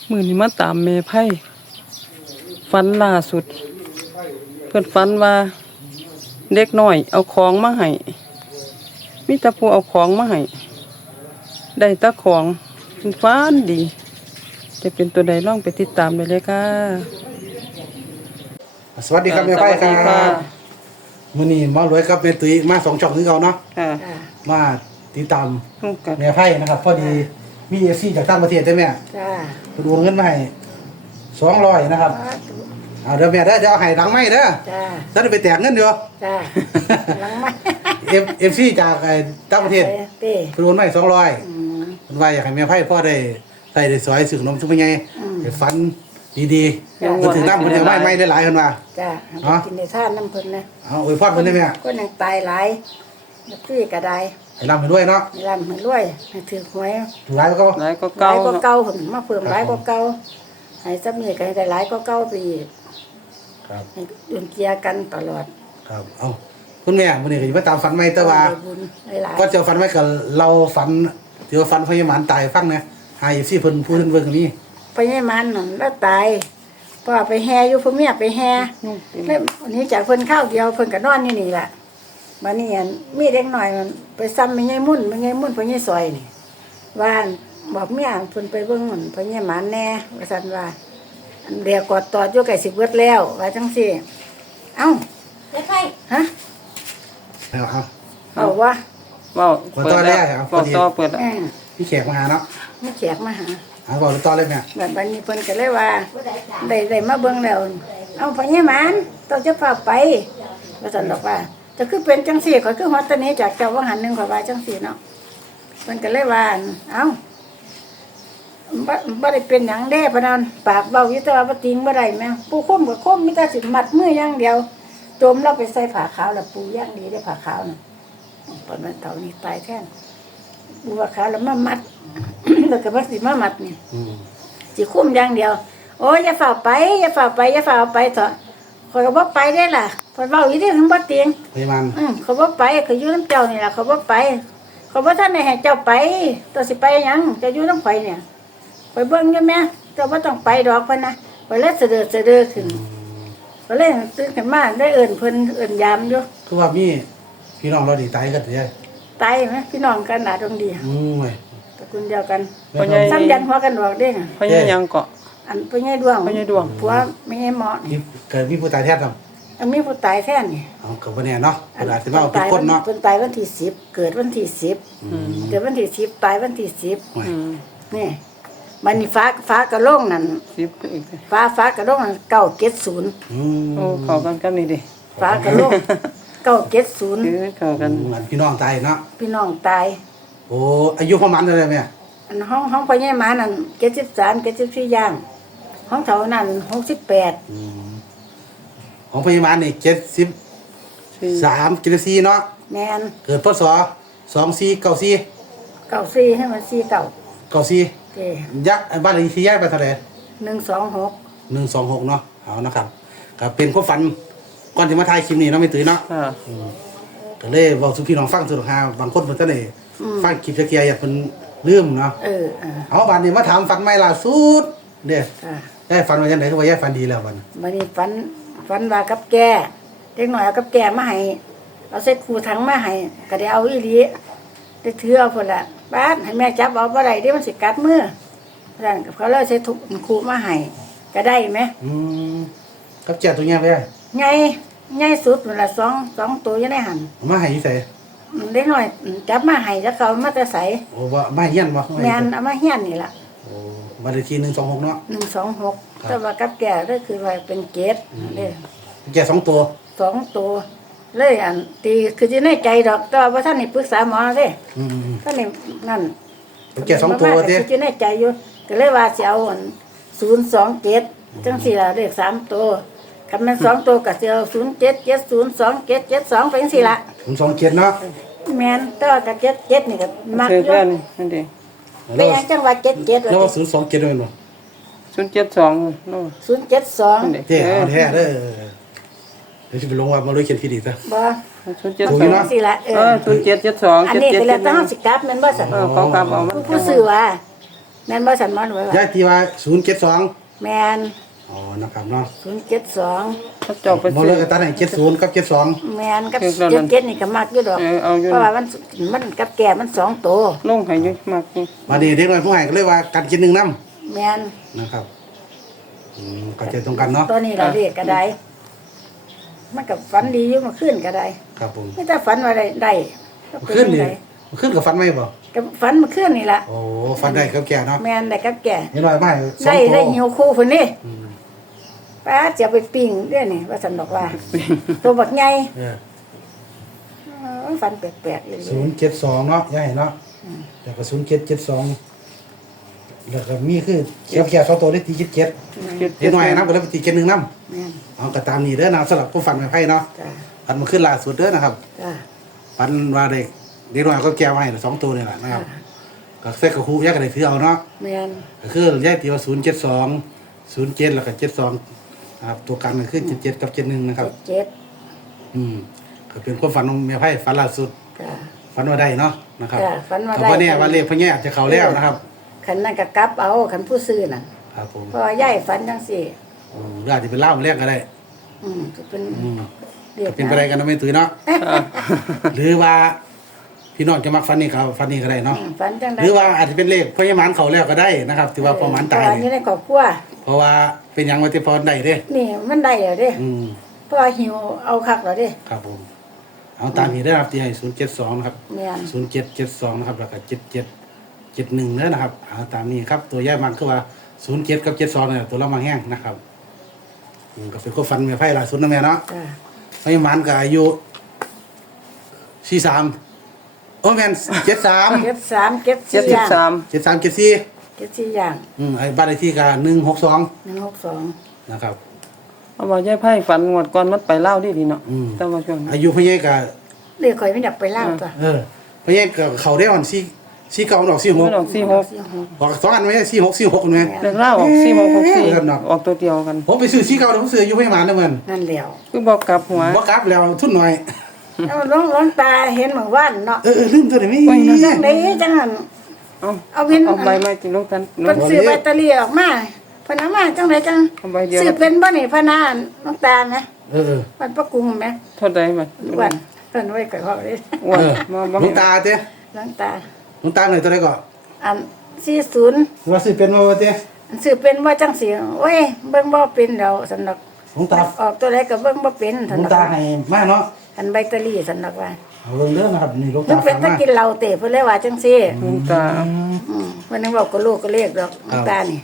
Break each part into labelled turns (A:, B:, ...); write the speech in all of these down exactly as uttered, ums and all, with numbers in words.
A: มื้อนี้มาตามแม่ไผฝันล่าสุดเพิ่นฝันว่าเด็กน้อยเอาของมาให้มีแต่ผู้เอาของมาให้ได้แต่ของเพิ่นฝันดีจะเป็นตัวใดลองไปติดตามได้เลยค่ะ
B: สวัสดีครับแม่ไฟค
A: สวัสดี
B: รั
A: ค่ะ
B: บมื้อนี้หมารวยกับแม่ตุ้ยมาสองช่องคือเก่าเนาะ
A: ค่ะ
B: มาติดตาม
A: ฮู้กัน
B: แม่ไฟนะครับพอดีมี เอฟ ซี จากต่างประเทศได้แม่
C: จ้า
B: เพิ่นโอนเงินมาให้สองร้อยนะครับเอาเดี๋ยวแม่เด้อเดี๋ยวเอาให้หลังไม้เด้อ
C: จ้า
B: ถ้าได้ไปแตกเงินเดี๋ยว
C: จ้าหลังมา
B: เอฟเอฟซีจากไอ้ต่างประเทศ
C: เต้
B: เพิ่นโอนมาให้สองร้อย
C: อืม
B: เพิ่นว่าอยากให้แม่ไฟพ่อได้ใส่ได้สวยซื้อขนมซุปเปอร์ใหญ่
C: อืม
B: ให้ฝันดีๆเพิ่นถึงน้ำเพิ่นจะไม่ไม่ได้หลายเพิ่นว่า
C: จ้า
B: อ๋อ
C: กินในท่านน้ำเพิ่นนะ
B: เอาอวยพรเพิ่นได้แม่
C: คนยังตายหลายนับซี่ก็ได้
B: ให้ร่ำให้ด้วยเนาะ
C: ให้ร่ำให้รวยให้ถือหวย
B: ถูกหลายก็
A: หลายก็
C: หลา
A: เก่าย
C: ก็
A: เนาะ
C: เก่าผมมาเพิ่มหลายก็เก่าให้ซับนี่ก็ให้ได้หลายก็เก่าไปอีก
B: ครับ
C: ให้ดุนเกียร์กันตลอด
B: ครับ เอาคุณแม่วันนี้ก็อยู่มาตามฝันไหมแต่ว่า
C: ได้บุญได้หลาย
B: ก็เจอฝันไหมกับเราฝันเจอฝันพญามารตายฟังนะหายซี่เพิ่นพูดเรื่องเรื่องนี้
C: ไปให้มันนั่นแล้วตายพ่อไปแห่อยู่พ่อเมียไปแห่แล้ววันนี้จากเพิ่นข้าวเดียวเพิ่นก็นอนอยู่นี่แหละมานี่อันมีเด็กหน่อยมันไปซ้ำไม่ไงมุ่นไม่ไงมุ่นไปไงซอยนี่ว่าอั่นบอกเมียเพิ่นไปเบิ่งมันไปไงหมาแน่ว่าซั่นว่าอันเดียวกอดตอดอยู่ไก่สิเบิดแล้วว่าจังซี่เอ้าได้ไผฮะ
B: เอาเอา
C: เอาว่า
A: เว้า
B: ขอต่อแรกครับพอ
A: เว้า
B: ดี
A: ต่อเปิดแล้ว
C: แม่ง
B: พี่แขกมาหาเนาะ
C: ไม่แขกมาหา
B: เอาบอกต่อเลยแม่
C: แบบบัดนี้เพิ่นก็เลยว่าได้ได้มาเบิ่งแล้วเอาไปไงหมานต้องจะพาไปว่าซั่นดอกว่าจะคือเป็นจังซี่ข่อยคือฮอดตอนนี้จากเจ้าว่าหันหนึงข่อยว่าจังซี่เนาะเพิ่นก็เลยว่าเอ้าบ่บ่ได้เป็นหยังเด้พะนันปากเว้าอยู่แต่ว่าบ่ติงบ่ได้แม่ปูคมก็คมมีแต่สิมัดมืออย่างเดียวโจมเราไปใส่ผ้าขาวแล้วปูอย่างดีได้ผ้าขาวน่ะปานมันเท่านี้ตายแท้ปูผ้าขาวแล้วมามัด แล้วก็มาสิมามัดนี่
B: อืม
C: สิคุ้มอย่างเดียว โอ้ยอย่าฝ่าไปอย่าฝ่าไปอย่าฝ่าไปเถอะข่อยก็บ่ไปได้ล่ะข่อยเว้าอีเด้ถึงบ่เตียง
B: พยามาร
C: อืมเขาบ่ไปเขาอยู่นำเจ้านี่ล่ะเขาบ่ไปเขาบ่ทันได้ให้เจ้าไปตัวสิไปหยังเจะอยู่นำข่อยเนี่ยข่อยเบิ่งอยู่แม่เจ้าบ่ต้องไปดอกเพิ่นนะข่อยเลยเสดอเสดอขึ้นก็เลยตื่นขึ้นมาได้เอิ้นเพิ่นเอิ้นยามอยู่
B: คือว่ามีพี่น้องเราดีตายกันเลย
C: ตายไหมพี่น้องกันน่ะตรงดี
B: อืมเว้ย
C: ตระกูลเดียวกัน
B: แม่น
C: ซ้ำยันหัวกันดอกเด้น่ะ
A: พญายังเกาะ
C: อันพ่อใหญ่ดวง
A: พ่อใหญ่ดวง
C: ผัวไม่ใช่หมอนี่
B: มีเกิดมีผู้ตายแท้ครับ
C: อันมีผู้ตายแท้นี่
B: เอาเกิดวันนี้เนาะเวลาที่ว่าเป็นคนเนาะ
C: เพิ่นตายวันที่สิบเกิดวันที่สิบ
B: อืม
C: เกิดวันที่สิบตายวันที่สิบ
B: เว้ย
A: อืม
C: นี่มันนี่ฟ้าฟ้ากระโล่งนั่น
A: สิบอีกสิ
C: ฟ้าฟ้ากระโล่งนั่นเก้าเจ็ดศูนย์
B: อืม
A: โอ้เข้ากันกับนี่ดิ
C: ฟ้ากระโล่งเก้าเจ็ดศูนย์
A: คือเข้ากัน
B: เหมือนพี่น้องตายเนาะ
C: พี่น้องตาย
B: โอ้อายุประมาณเท่าไหร่แม่
C: อันห้องห้องพ่อใหญ่หมานั่นเจ็ดสิบสามเจ็ดสิบสี่ย่างห้องเถานั่นหกสิบแปด
B: อืมของพยามารนี่เจ็ดสิบ
A: สี่
B: สามกิโลซีเนาะ
C: แมน
B: เกิดพศสองสี่เก้าสี่
C: เก้าสี่ให้มันสี่เก้า
B: เก้าสี่
C: เจ้
B: ยักษ์บ้านเลขที่ย้ายไปเท่าไหร่
C: หนึ่งสองหก
B: หนึ่งสองหกเนาะเอานะครับก็เป็นความฝันก่อนที่มาถ่ายคลิปนี้เนาะไม่ตื่นเนาะ
A: ค่ะ
B: อืมก็เลยบอกสุพี่น้องฟังสุดหาบางคนเพิ่นจะได้ฟังคลิปเกียร์อยากเพิ่นลืมเนาะ
C: เอออ่า
B: เอาบัดนี้มาถามฝันใหม่ล่าสุดเด้อ
C: อ่า
B: ได้ฝันว่าจังได๋คือว่าย้ายฝันดีแล้วบัดนี้
C: วันนี้ฝันฝันว่ากับแก่เด็กหน่อยเอากับแก่มาให้เอาใส่คูถังมาให้ก็ได้เอาอีหลีได้ถือเอาพุ่นละบ้านให้แม่จับเอาบ่ได้เด้มันสิกัดมือเพราะฉะนั้นเขาเลยใส่ถุงคูมาให้ก็ได้ไหม
B: อืมกับแจ้ตัวเนี้ยไปได้
C: ใหญ่ใหญ่สุดพุ่นละสองสองตัวอยู่ในหัน
B: เอามาให้อยู่ไส
C: เด็กหน่อยจับมาให้แล้วเขามาแต่ใส
B: โอ้ว่ามาเฮียนบ่
C: แม่นเอามาเฮียนนี่ล่ะ
B: โอ้บัดเลขที่หนึ่งสองหกเนาะ
C: หนึ่งสองหกแต่ว่ากับแก่ก็คือว่าเป็นเกตเด้
B: แจ้สองตัว
C: สองตัวเลยอันตีคือจะในใจดอกแต่ว่าท่านนี่ปรึกษาหมอเด้
B: อืม
C: ท่านนี่นั่น
B: ๆแจ้สองตัว
C: ว่า
B: เด้
C: คือจะในใจอยู่ก็เลยว่าสิเอาอันศูนย์สองเจ็ดจังสี่ละเลขสามตัวคันแม่นสองตัวก็สิเอาศูนย์เจ็ดเจ็ดศูนย์สองเจ็ดเจ็ดสองไปจังสี่ละ
B: ผมสองเกียรติเนาะ
C: แม่นแต่ว่ากับเจ็ดเจ็ดนี่ก็มัก
A: ซื้อ
C: อยู่
A: เพื่อนนั่นดิ
C: ไปยังจังหวัดเจ็ดเจ็ด
B: แล้วว่าศูนย์สองเกียรติด้วยเนาะ
A: ศูนย์เจ็ดสองโน่
C: ศูนย์เจ็ดสอง
A: นั่นดิ
B: เจ้เอาแท้เด้อเดี๋ยวสิไปลงว่ามาเลยเขียนผิดอีกซะ
C: บ่
A: ศูนย์เจ็ด
B: ถูก
A: ส
B: อ
A: อยู่ ง
B: เนาะ
C: สี่ละเอ
A: เอ
C: อ
A: อศูนย์เจ็ดเจ็ดสอง
C: อัน
A: เจ็ด
C: นี้
A: เจ็ด
C: ก็แล้
A: เจ็
C: ว
A: ด
C: แต่เฮาสิกลับแม่นบ่ซั่น
A: เออเขากลับเอามา
C: ผู้ผู้ซื้อว่าแม่นบ่สันมันไว้ว่า
B: ย้ายที่ว่าศูนย์เจ็ดสอง
C: แม่น
B: อ๋อนะครับเนาะ
C: ศูนย์เจ็ดสอง
A: ถ้าเจ้าไป
B: บ่
A: ซื้
B: เล
A: อย
B: ก็ตัดให้เจ็ดศูนย์กับเจ็ดสอง
C: แม่นกับ
A: คือเรานั้น
C: เจ็ดเจ็ดนี่ก็มักอยู่ดอก
A: เออเอาอยู่
C: เพราะว่ามันมันกับแก่มันสองตัว
A: ลงให้อยู่มากนี่
B: มาดีเด็กน้อยผู้ให้ก็เลยว่ากันกินหนึ่งน้
C: แม่น
B: ำนะครับอืมเข้าใจตรงกันเนาะ
C: ตัวนี้เราเรียกก็ได้มันกับฝันดีอยู่เมาขึ้นก็ได้
B: ครับผม
C: ไม่แต่ฝันว่าได้ได้ก็เป็
B: ขึ้นนี่
C: จั่งใด
B: ขึ้นกับฟันไหมบ่
C: กับฝันเมาขึ้นนี่ล่ะ
B: โอ้ฟันได้กับแก่เนาะ
C: แม่นได้กับแก่
B: เด็กน้อยผู้ให้สอง
C: ได้
B: ตัว
C: ได้หิวคู่พุ่นนี่
B: อืม
C: ป้าจะเอาไปปิ้งเด้อนี่ว่าสันดอกว่า ตัวบักใหญ่
B: เออ
C: เออฝันแปลกๆเลย
B: ศูนย์เจ็ดสองเนาะย้ายเนาะแล้วก็ศูนย์เจ็ดเจ็ดสองแล้วก็มีคือเขียวแก่สองตัวได้ตีเจ็ดเจ็ด
A: เจ็ด
B: เด็กน้อยนะก็เลยไปตีเจ็ดหนึ่งน้ำ
C: แม่น
B: เอาก็ตามนี้เด้อนะสำหรับผู้ฟันไม่ไพ่เนาะ
C: จ้า
B: ฟันมาขึ้นล่าสุดเด้อนะครับ
C: จ้า
B: ฟันว่าเด็กเด็กน้อยก็แก้วมาให้สองตัวนี่แหละนะครับก็เซ็กกับครูแยกกันเลยถือเอาเนาะ
C: แม่น
B: ก็คือแยกตีว่าศูนย์เจ็ดสองศูนย์เจ็ดแล้วก็เจ็ดสองนะครับตัวกันก็คือเจ็ดเจ็ดกับเจ็ดหนึ่งนะครับ
C: เจ็ด
B: อืมก็เป็นความฝันของแม่ไพ่ฝันล่าสุด
C: จ้า
B: ฝันว่าได้เนาะนะครับ
C: จ้ะฝันว่าได้
B: แต่ว่าเนี่ยว่าเลขพญาอาจจะเข้าแล้วนะครับ
C: ขันนั่นก็กลับเอาขันผู้ซื้อน่ะ
B: ครับผม
C: เพราะว่าย่ายฝันจังสี่
B: อืมหรืออาจจะเป็นเล่ามาแรกก็ได้
C: อืมจะเป็น
B: อืม
C: เรียก
B: เป็นไปได้กันนะไม่ตื่นเนาะ หรือว่าพี่น้องจะมักฟันนี่เขาฟันนี่ก็ได้เนาะ
C: อืมฝันจัง
B: ห
C: ได้
B: รือว่าอาจจะเป็นเลขพญามารเขาแล้วก็ได้นะครับถือว่าพอหมานตาย
C: เพระว่
B: นี่
C: อยู่ในครอบครัว
B: เพราะว่าเป็นหยังว่าที่พอได้เด้
C: นี่มันได้แล้วเด้
B: อืม
C: เพราะว่าหิวเอาคักแล้วเด้
B: ครับผมเอาตามนี้ได้อครับที่ให้ศูนย์เจ็ดสองนะครับ
C: แม่น
B: ศูนย์เจ็ดเจ็ดสองนะครับแล้วก็เจ็ดเจ็ดเจ็ดหนึ่งเด้อนะครับเอาตามนี้ครับตัวแยกมันคือว่าศูนย์เจ็ดกับเจ็ดสองเนี่ยตัวเรามาแห้งนะครับอืมก็เป็นข้อฟันแม่ไพ่ล่าสุดนะแม่เนาะ
C: จ้า
B: พญามารก็อายุสี่สามโอ้แม่นเจ็ดสาม
C: เก็บสามเก็บ
A: เจ็
C: สี่
A: ด
C: อ
A: สิบ
C: ย่าง
A: สาม
B: เจ็ดสามเจ็ดสี่
C: เก็บสี่อย่าง
B: อืมไอ้บ้านเลขที่ก็หนึ่งหกสอง
C: หนึ่งหกสอง
B: นะครับ
A: เอาว่ายายไพ่ฝันงวดก่อนมันไปเล่าวดีดีเนาะ
B: อืม
A: แต่ว่าช่วงนี้
B: อายุพญาก็
C: เรียกข่อยไม่อยากไปเล่าตัว
B: เออพญาก็เขาได้อ่อนสี่สี่เก้าดอกสี่หก
A: มันออกสี่หก
C: สี่หก
B: บอกสองอันไหมสี่หกสี่หกไหม
A: เรื่องเล่าวออกสี่หกหกสี่
B: เออเนาะ
A: ออกตัวเดียวกัน
B: ผมไปซื้อสี่เก้าแล้วผมซื้ออายุพญามารนะมัน
C: นั่นแล้ว
A: คือบอกกลับหัว
B: บ่กลับแล้วทุนหน่อย
C: เอาหลวงหลวงตาเห็นเหมือนว่านเนาะ
B: เออเออลืมตัวนี้ไม่
A: โอ้ยนะ
C: จังไดจังหัน
A: เอา
C: เอาวิน
A: เอาใบไม้ติลงกันล
C: เพิ่
A: ง
C: นซื้อแบตเตอรี่ออกมาเพนเอามาจังไดจัง
A: เอาใบเดียว
C: ซื้อเป็นบ่นี่พะนานหลวงตาไหม
B: เออเออ
C: มันประกุงไหม
A: เท่าใดมัน
C: วันเพิ่นไว้ก่อยเว้าเลย
A: อ้วน
B: เออ
A: มาบ่
B: หลวงตาเต้
C: หลวงตา
B: หลวงตาหน่อยตัวไหนก่อน
C: อันสี่สิบ
B: ว่าซื้อเป็นมาบ่เต้
C: อันซื้อเป็นบ่จังสิโอ้ยเบิ่งบ่เป็นดอกสำหรับ
B: หลวงตา
C: ออกตัวใดก็เบิ่งบ่เป็น
B: หล
C: สำ
B: ว
C: ห
B: ง
C: รับ
B: ตาให้มาเนาะ
C: อันแบตเตอรี่สำหรับว่า
B: เอาเรื่องเด้อนะครับนี่หลวง
C: มั
B: ตาน
C: เป็
B: ฟั
C: น
B: ง
C: ตะ
B: มา
C: กินเหล้าเตะเพิ่นเลยว่าจังซี่
A: หลวงตา
C: อืมเพิ่นนึกว่าก็ลูกก็เลขดอกหลวงตานี่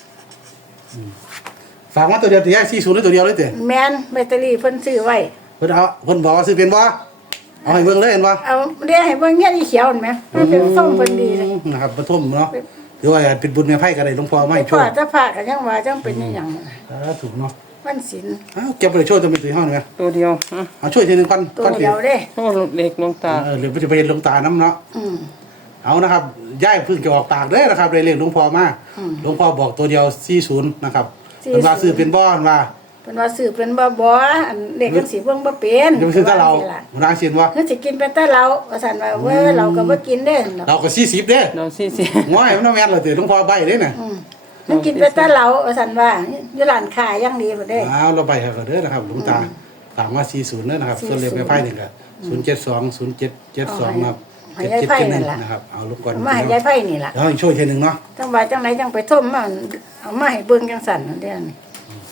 B: ฝากมาตัวเดียวตีให้สี่ศูนย์ตัวเดียวเลยเต้
C: แม่นแบตเตอรี่เพิ่นซื้อไว้
B: เพิ่นเอาเพิ่นบอกว่าซื้อเป็นบ่เอาให้เบิ่งเลยเห็นบ่
C: เอาเรียกให้เบิ่งเงี้ยอีเขียวเห็นไหมมันเป็นส้มเพิ่นดีเลย
B: นะครับปฐมเนาะถือว่าเป็นบุญแม่ไพ่ก็ได้หลวงพ่อไม่โช
C: พ่อ
B: ว์
C: จะพากันยังว่าจังเป็นอีหยัง
B: อ่าถูกเนาะ
C: วันศีล
B: อ้าวเก็บไปเลยช่วยจะเป็นตัวห้องนี่ไหม
A: ตัวเดียวอ่ะ
B: เอาช่วยทีหนึงพัน
C: ตัว
B: พันที
C: เดียวเด้
A: โทษเด็กหลวงตา
B: เออหรือจะไปเห็นหลวงตาน้ำเนาะ
C: อืม
B: เอานะครับย่ายเพึ่งจะออกปากเด้อนะครับได้เรียกหลวงพ่อมา
C: อืม
B: หลวงพ่อบอกตัวเดียวสี่ศูนย์นะครับ
C: สี่
B: เพิ่นว่า
C: ศูนย์
B: ซื้อเป็นบ้อนว่า
C: เพิ่นว่าซื้อเป็นบ่บ่อันเด็กจังสิเบิ่งบ่เป็น
B: จะไปซื้อแต่เรา
C: ว่สิล่ะ
B: หัวหน้าเสียนว่า
C: คือสิกินเป็นแต่เราว่าซั่นว่าเว้ยเราก็บ่กินเด้เนาะ
B: เราก็สี่สิบเด้อ
A: เราสี่สิบ
B: ง่อยมันน่าแม่นเลยเด้อหลวงพ่อใบเด้อน่ะ
C: อืมมันกินเป็นแต่เราว่าซั่นว่าอยู่ร้านค้าอย่างดีพุ่นเด้
B: อ้าวเราใบให้เขาเด้อนะครับหลวงตาถามว่าสี่ศูนย์เด้อนะครับส่วนเลขแม่ไพ่นี่ก็ศูนย์เจ็ดสองศูนย์เจ็ดเจ็ดสองนะครับ
C: ให้
B: เจ็ด
C: ยาย
B: เจ็ด
C: ไผ่
B: เจ็ดหนึ่
C: นั่
B: ง
C: นล่ะ
B: นะครับเอาลูกก่อน
C: เอามาให้ยายไผนี่ล่ะ
B: แล้วให้ช่วยทีหนึงเนาะ
C: จังว่าจังไหนจังไปท่มมาเอามาให้เบิ่งจังสั่นนั่นเด้อนี่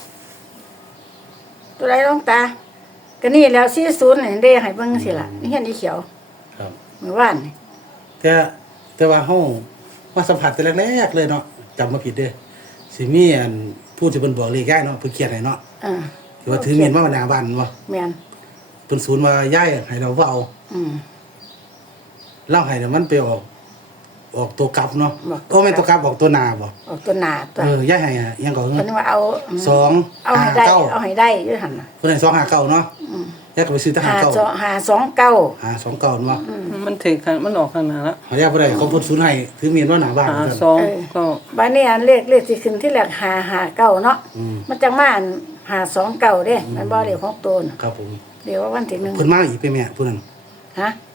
C: ตัวใดหลวงตาก็นี่แล้วสี่สิบนี่เด้ให้เบิ่งสิล่ะนี่เห็นอีเขียว
B: ครับ
C: เมื่อวานนี่
B: แต่แต่ว่าเฮามาสัมผัสแต่แรกๆเลยเนาะจำบ่ผิดเด้อสิมีอันผู้ที่เพิ่นบอกเลขย้ายเนาะเพิ่นเขียนให้เนาะ
C: อ่า
B: ที่ว่าถือมีดมาหน้าบ้านบ่
C: แม่น
B: เพิ่นศูนย์ว่าย้ายให้เราบ่เอา
C: อืม
B: เล่าให้เนี่ยมันไปออก ออกตัวกลับเนาะ
C: ออกตัวกลับ
B: โอ้แม่นตัวกลับออกตัวหน้าบ่
C: ออกตัวหน้าตัว
B: เออย้ายให้อะยังก็
C: เพิ่นว่าเอา
B: สอง
C: เอาให้
B: ห้า
C: ได้
B: เก้า
C: เอาให้ได้อยู่หั่นน่ะ
B: เพิ่นให้สองห้าเก้าเนาะ
C: อืม
B: ย้ายก็ไปซื้อทหาร
C: หา
B: เก้า
C: สองหาสองเก้า
B: หาสองเก้าเนาะ
A: มันถึงขนาดมันออกขนาดละ
B: เขาย้ายบ่ได้เขาเพิ่นศูนย์ให้ถือมีดมาหน้าบ้าน
A: หา
B: เหมือนกัน
A: สองก็
C: บัดนี้อันเลขเลขที่ขึ้นที่แรกหาหาเก้าเนาะ
B: อืม
C: มันจังมาอันหาสองเก้าเด้มันบ่เลขของตัวน่ะ
B: ครับผม
C: เดี๋ยวว่าวันที่หนึ่ง
B: เพิ่นมาอีกไปแม่ผู้นั้น
C: ฮะ
B: ม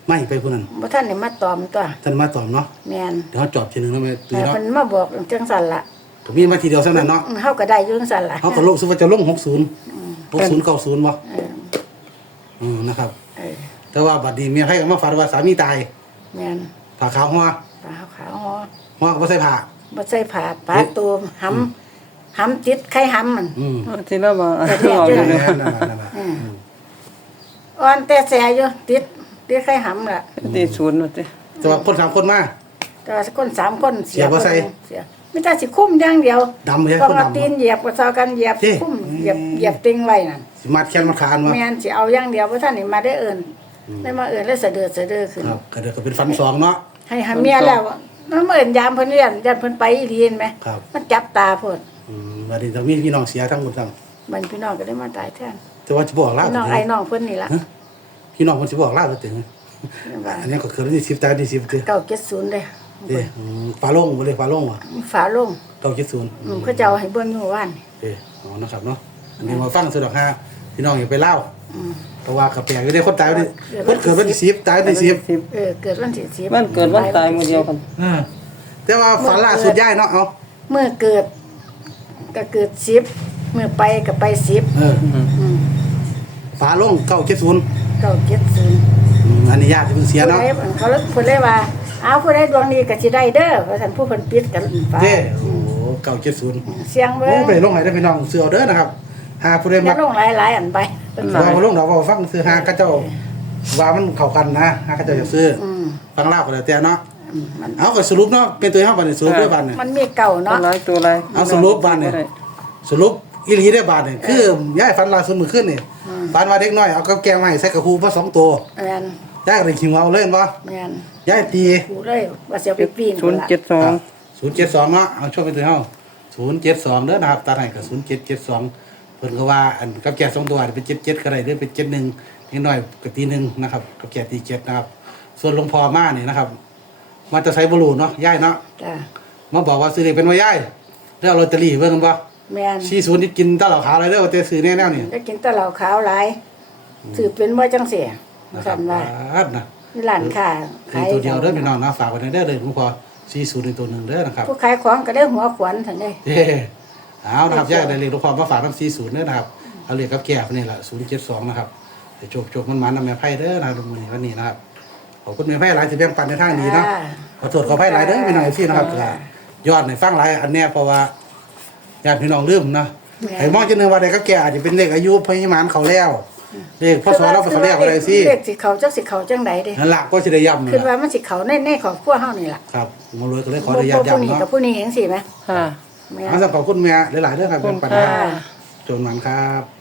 B: ไม่ไปผู้นั้น
C: บ่ท่านได้มาตอมตัว
B: ท่านมาตอบเนาะ
C: แม่น
B: เดี๋ยวเขาจอบทีหนึงแล้วแม่ตุ้ย
C: แต่
B: เนาะ
C: เพิ่นมาบอกจังซั่นล่ะ
B: ก็มีมาทีเดียวเท่านั้นเนาะ
C: อืมเฮาก็ได้อยู่จังซั่นล่ะ
B: เขาก็ลงสุว่าจะลงหกศูนย์หกศูนย์เก้าศูนย์บ่
C: เออ
B: อืมนะครับ
C: เออ
B: แต่ว่าบัดนี้เมียไผก็มาฝันว่าสามีตาย
C: แม่น
B: ผ่าขาวหัว
C: ปลาขาวหอ
B: หัวก็บ่ใส่ผ้า
C: บ่ใส่ผ้าปลาตัวหำหำติดไข่หำมัน
B: อืม
A: ที่เราบอก
C: แต่เรียก
A: เอา
C: อยู่
A: อยู่
B: นั่น
A: เลย
B: นั่นนั่นนั่นนั่น
C: อืมอ่อนแต่แสอยู่ติดติดไข่หำล่ะ
A: ตีศูนย์ว่าติ
B: แต่ว่าคนสามคนมา
C: แต่ว่าคนสามคนเสีย
B: เสียบ่ใส่
C: คนหนึ่งเสียไม่ได้สิคุ้มอย่างเดียว
B: ดำเลย
C: ต้อง
B: คน
C: เอา
B: ดำ
C: ตีนเหยียบกับเซากันเหยียบ
B: เจ้
C: คุ้มเหยียบเหยียบติงไว้นั่น
B: สิมาแค้นมาคานมา
C: แม่นสิเอาอย่างเดียวเพราะท่านนี่มาได้เอิ้นได้มาเอิ้นแล้วเสะเดือดเสะเดือขึ้น
B: ครับก็เดี๋ยวก็เป็นฟันสองเนาะ
C: ให้หาเมียแล้วมันมาเอิ้นยามเพิ่นเรียนยันเพิ่นไปอีหลีเห็นไหม
B: ครับ
C: มันจับตาเพิ่น
B: อืมบัดนี้จะมีพี่น้องเสียทั้งหมดทั้ง
C: มันพี่น้องก็ได้มาตายแทน
B: แต่ว่าจะบอกลา
C: พี่น้องไอ้น้องเพิ่นนี่ล่ะ
B: พี่น้องมันสิบอกลาแล้วถึง
C: ว่า
B: อันนี้ก็คือวันที่สิบตายที่สิบเด้อ
C: เก้าเจ็ดศูนย์เลย
B: เด้ออืมฟ้าโล่งบ่เลยฟ้าโล่งว่ะ
C: ฝาโลง
B: เก้าเจ็ดศูนย์
C: อืมเขาเจ้าให้เบิ่งอยู่ว่าน
B: เด้ออ๋อนะครับเนาะอันนี้มาฟังสุดดอกฮะพี่น้องอย่าไปเล่า
C: อืม
B: เพราะว่ากับแปลกอยู่ได้คนตายวันที่
C: เกิ
B: คน
C: ด
B: เกิด
C: วั
B: วัน
C: นที่
B: ที่สิบตายวันที่สิบ
A: สิบ
C: เออเกิดวันที่สิบ
A: มันเกิดวันตายมื้อเดียวกัน
B: อ่าแต่ว่าฝันล่าสุดย้ายเนาะเอา
C: เมื่อเกิดก็เกิดสิบเมื่อไปก็ไปสิบ
B: เออ
C: อืม
B: ฟ้าโล่งเก้าเจ็ดศูนย์
C: เก้าเจ็ดศูนย์
B: อืมอันนี้ญาติเพิ่งเสีย
C: ผู้
B: เนาะ
C: ใดเขาเลยผู้ใดว่าเอาผู้ใดดวงดีก็สิได้เด้อว่าซั่นผู้เพิ่นปิดกันฟ้า
B: เด้โอ้เก้าเจ็ดศูนย์
C: เสียงเบิ่
B: โอ้
C: ง
B: ไปลงไหนได้พี่น้องเสือเอาเด้อนะครับหาผู้ใด
C: อย่า
B: มัก
C: ลงหลายๆอันไป
B: ว่าบ่ลงดอกว่าฟังซื้อหาเขาเจ้าว่ามันเข้ากันนะหาเขาเจ้าจะซื้อ
C: อืม
B: ฟังเล่าวก็แล้วแต่เนาะ
C: อืมมัน
B: เอาก็สรุปเนาะเป็นตัวเฮาบัดนี้สรุปด้วยบัดนี้
C: มันมีเก่า
A: ตัว
C: เนาะ
A: หลายตัวหลาย
B: เอาสรุปบัดนี้สรุปอีหลีได้บัดนี้คือยายฝันล่าสุดมื้อคืนนี่ฝันว่าเด็กน้อยเอากับแกงมาให้ใส่กระหูมาสองตัว
C: แม่น
B: ยายก็เลยขิงเอาเลยเห็นบ่
C: แม่น
B: ยายตี
C: ผู้เลยว่าสิเอาไปปีน
A: ศูนย์เจ็ดสอง
B: ศูนย์เจ็ดสองเนาะเอาช่วยเป็นตัวเฮาศูนย์เจ็ดสองเด้อนะครับตัดให้ก็ศูนย์เจ็ดเจ็ดสองเพิ่นก็ว่าอันกับแกสองตัวอาจจะเป็นเจ็ดเจ็ดก็ได้หรือเป็นเจ็ดหนึ่งนิดหน่อยก็ตีหนึ่งนะครับกับแกตีเจ็ดนะครับ ส่วนหลวงพ่อมานี่นะครับมาจะใช้บรูเนาะย่ายเนาะ
C: จ้ะ
B: มาบอกว่าซื้อเลขเป็นว่าย่ายเรื่องลอตเตอรี่เบิ่งกันบ่
C: แม่น
B: สี่ศูนย์นี่กินตาเหล่าขาวอะไรเด้อว่าแต่ซื้อแน่ๆนี่
C: ได้กินแต่เหล้าขาวหลายถือเป็นบ่จังซี่
B: นะครั
C: ซั่
B: บ
C: นว่า
B: บาดนะ
C: มีร้านค้า
B: คือ
C: ขาย
B: ตัวเดียวเด้อพี่น้องนะฝากไว้ในเด้อเลยหลวงพ่อสี่ศูนย์ในตัวหนึ่งเด้อนะครับ
C: ผู้ขายของก็ได้หัวขวัญซั่นเด้
B: เด้เอานะครับย่ายได้เลขหลวงพ่อมาฝากทั้งสี่ศูนย์เด้อนะครับเอาเลขกับแก้วนี่แหละศูนย์เจ็ดสองนะครับเดี๋ยวจบๆมันๆนำแม่ไพ่เด้อนะครับวันนี้วันนี้นะครับขอบคุณแม่ไพ่หลายสิแบ่งปันในทางนี้เนาะ
C: จ้า
B: ขอโทษขออภัยหลายเด้อพี่น้องพี่นะครับก็ยอดในฟังหลายอันเนี้ยเพราะว่าญาติพี่น้องลืมเนาะไอ้มองจังนึงว่าได้ก็แก่อาจจะเป็นเลขอายุพยาบาลเขาแล้วเลขพ่อสอนเราก็เขาเรียกอะไรสิ
C: เลขสิเขาจักสิเขาจังใดเด้
B: นั่นล่ะก็สิได้ย้ำ
C: คือ
B: นั่น
C: ว่า
B: ล่ะ
C: มันสิเขาในในครอบครัวเฮานี่ล่ะ
B: ครับหมอรวยก็เลยขออนุญาต
C: ผู้นี้
B: ย้ำ
C: กับ
B: เนาะ
C: ผู้นี้จังซี่แหม
A: ค่ะ
C: แม่
B: เอาสำหรับขอบคุณแม่หลายๆเด้อครับ
A: ขอบคุ
B: เป็น
A: ณ
B: ปัญหา
A: ค่ะ
B: จนมันครับ